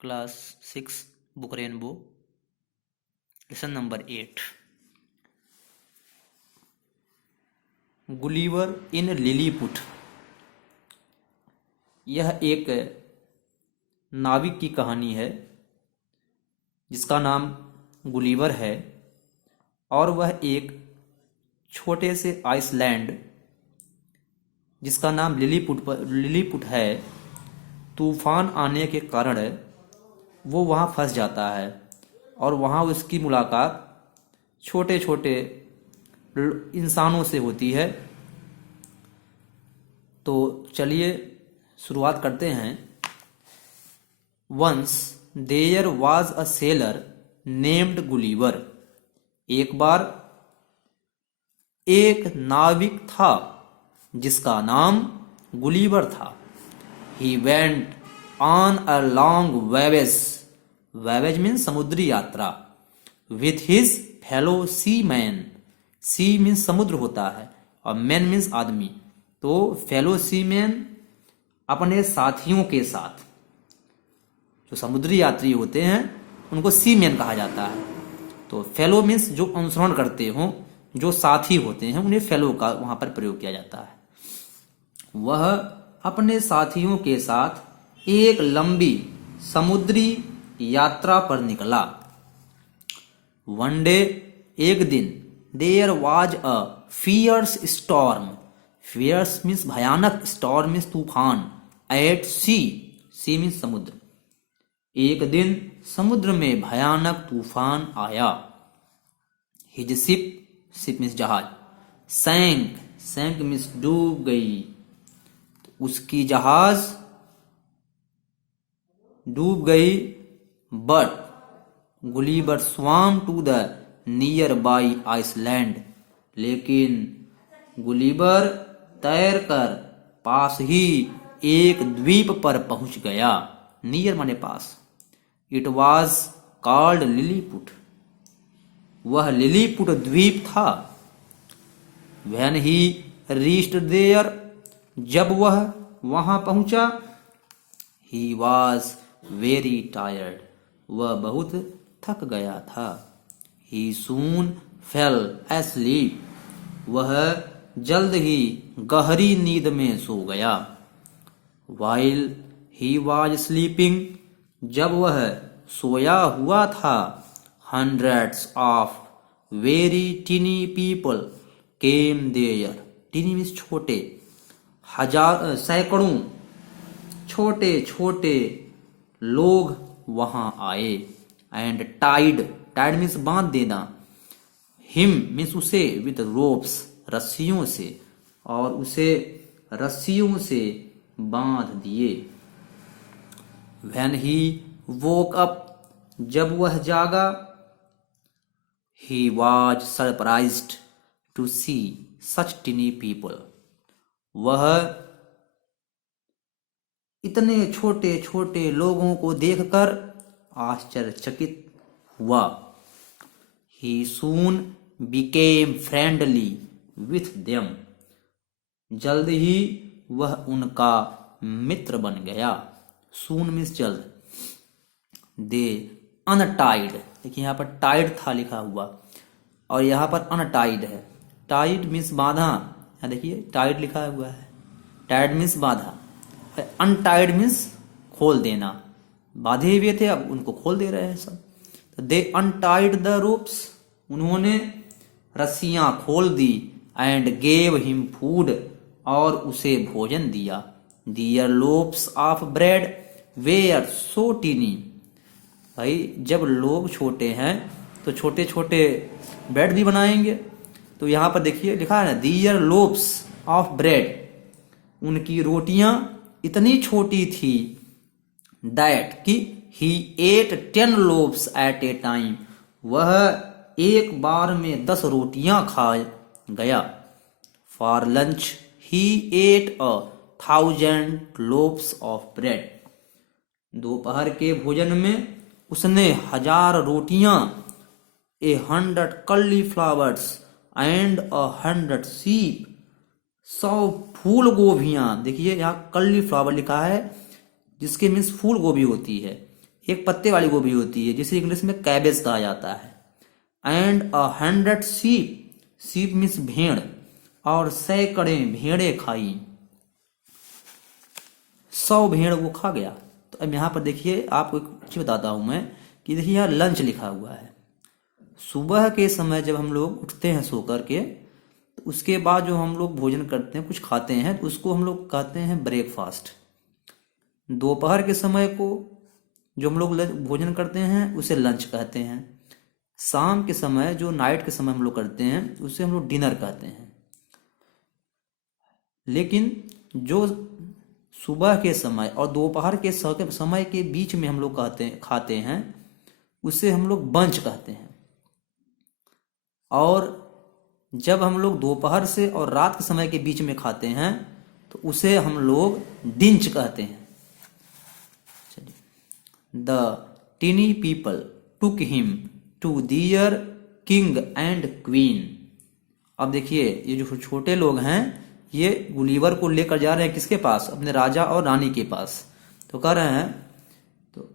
Class 6 book rainbow lesson number 8 Gulliver in Lilliput. यह एक नाविक की कहानी है जिसका नाम गुलिवर है और वह एक छोटे से आइसलैंड जिसका नाम लिलीपुट है, तूफान आने के कारण वो वहाँ फंस जाता है और वहाँ उसकी मुलाकात छोटे छोटे इंसानों से होती है। तो चलिए शुरुआत करते हैं। Once there was a sailor named Gulliver. एक बार एक नाविक था जिसका नाम गुलिवर था। He went on a long voyage. Voyage means समुद्री यात्रा। With his fellow seaman. Sea means समुद्र होता है और मैन मीन्स आदमी। तो फेलो सी मैन अपने साथियों के साथ, जो समुद्री यात्री होते हैं उनको सी मैन कहा जाता है। तो फेलो मीन्स जो अनुसरण करते हों, जो साथी होते हैं उन्हें फेलो का वहां पर प्रयोग किया जाता है। वह अपने साथियों के साथ एक लंबी समुद्री यात्रा पर निकला। वन डे, एक दिन, there was a fierce storm. Fierce means भयानक, स्टॉर्म मीन्स तूफान। एट सी, सी मीन्स समुद्र। एक दिन समुद्र में भयानक तूफान आया। हिज शिप, शिप मीन्स जहाज। सैंक, सैंक मीन्स डूब गई। उसकी जहाज डूब गई। But Gulliver swam to the nearby island. लेकिन गुलिवर तैरकर पास ही एक द्वीप पर पहुंच गया। नियर माने पास। It was called Lilliput. वह लिलीपुट द्वीप था। व्हेन ही रीच्ड देयर, जब वह वहां पहुंचा, ही वॉज वेरी टायर्ड। वह बहुत थक गया था। ही सून फेल एस्लीप। वह जल्द ही गहरी नींद में सो गया। वाइल ही वॉज स्लीपिंग, जब वह सोया हुआ था, hundreds of very tiny people came there. Tiny means छोटे, हजार सैकड़ों छोटे छोटे लोग वहां आए। एंड टाइड, टाइड मीन्स बांध देना। हिम मीन्स उसे, विथ रोप्स, रस्सियों से, और उसे रस्सियों से बांध दिए। व्हेन ही वोक अप, जब वह जागा, he was surprised to see such tiny people. वह इतने छोटे छोटे लोगों को देखकर आश्चर्यचकित हुआ। He soon became friendly with them. जल्द ही वह उनका मित्र बन गया। सून मीन्स जल्द। दे अनटाइड, देखिए यहाँ पर टाइड था लिखा हुआ और यहाँ पर अनटाइड है। टाइड मीन्स बांधा, यहाँ देखिए टाइड लिखा हुआ है। टाइड मीन्स बांधा। अनटाइड मीन्स खोल देना। बांधे हुए थे, अब उनको खोल दे रहे हैं सब। तो दे अनटाइड द रोप्स, उन्होंने रस्सियां खोल दी। एंड गेव हिम फूड, और उसे भोजन दिया। Their loaves of bread were so tiny. भाई जब लोग छोटे हैं तो छोटे छोटे ब्रेड भी बनाएंगे। तो यहाँ पर देखिए लिखा है ना, दियर लोप्स ऑफ ब्रेड, उनकी रोटियां इतनी छोटी थी, दैट कि he ate 10 loaves at a time, वह एक बार में 10 रोटियां खा गया। For lunch he ate 1000 loaves of bread. दोपहर के भोजन में उसने 1000 रोटियां, 100 cauliflowers एंड 100 sheep, 100 फूल गोभियां। देखिए यहाँ cauliflower लिखा है जिसके मीन्स फूल गोभी होती है। एक पत्ते वाली गोभी होती है जिसे इंग्लिश में कैबेज कहा जाता है। एंड 100 शीप, शीप मीन्स भेड़, और सैकड़े भेड़े खाई, 100 भेड़ वो खा गया। तो अब यहाँ पर देखिए आपको एक चीज बताता हूँ मैं कि देखिए यहाँ लंच लिखा हुआ है। सुबह के समय जब हम लोग उठते हैं सो करके, तो उसके बाद जो हम लोग भोजन करते हैं, कुछ खाते हैं, तो उसको हम लोग कहते हैं ब्रेकफास्ट। दोपहर के समय को जो हम लोग भोजन करते हैं उसे लंच कहते हैं। शाम के समय जो नाइट के समय हम लोग करते हैं उसे हम लोग डिनर कहते हैं। लेकिन जो सुबह के समय और दोपहर के समय के बीच में हम लोग खाते हैं उसे हम लोग बंच कहते हैं। और जब हम लोग दोपहर से और रात के समय के बीच में खाते हैं तो उसे हम लोग डिंच कहते हैं। The tiny people took him to their king and queen. अब देखिए ये जो छोटे लोग हैं ये गुलीवर को लेकर जा रहे हैं किसके पास? अपने राजा और रानी के पास। तो कह रहे हैं तो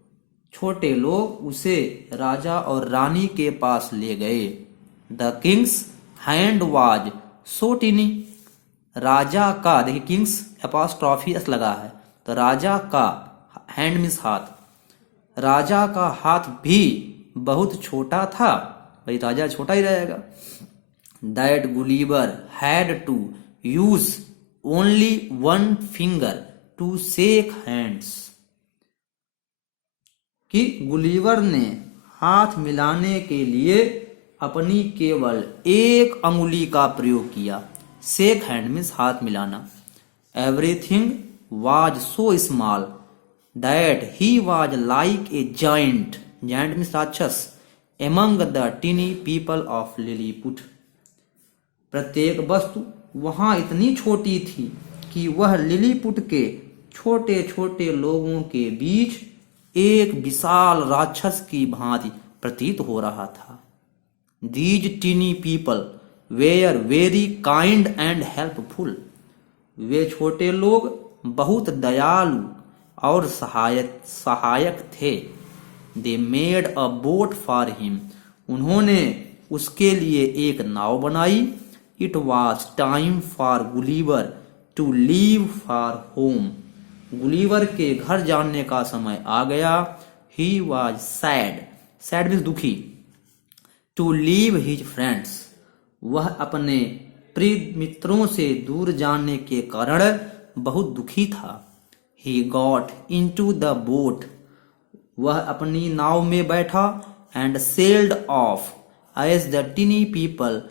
छोटे लोग उसे राजा और रानी के पास ले गए। The king's hand was so tiny. राजा का, देखिए किंग्स अपॉस्ट्रॉफी एस लगा है, तो राजा का हैंड मीन्स हाथ, राजा का हाथ भी बहुत छोटा था, भाई राजा छोटा ही रहेगा। That Gulliver had to use only 1 finger to shake hands. कि गुलीवर ने हाथ मिलाने के लिए अपनी केवल एक अंगुली का प्रयोग किया। शेक हैंड मीन्स हाथ मिलाना। Everything was so small that he was like a giant, giant means राक्षस, among the tiny people of Lilliput. प्रत्येक वस्तु वहां इतनी छोटी थी कि वह लिलीपुट के छोटे छोटे लोगों के बीच एक विशाल राक्षस की भांति प्रतीत हो रहा था। These teeny people were very kind and helpful. वे छोटे लोग बहुत दयालु और सहायक थे। They made a boat for him. उन्होंने उसके लिए एक नाव बनाई। It was time for Gulliver to leave for home. Gulliver के घर जाने का समय आ गया। He was sad. Sad means दुखी। To leave his friends. वह अपने प्रिय मित्रों से दूर जाने के कारण बहुत दुखी था। He got into the boat. वह अपनी नाव में बैठा and sailed off as the teeny people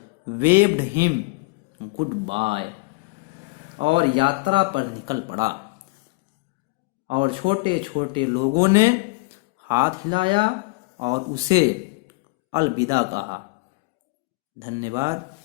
waved him goodbye. और यात्रा पर निकल पड़ा और छोटे छोटे लोगों ने हाथ हिलाया और उसे अलविदा कहा। धन्यवाद।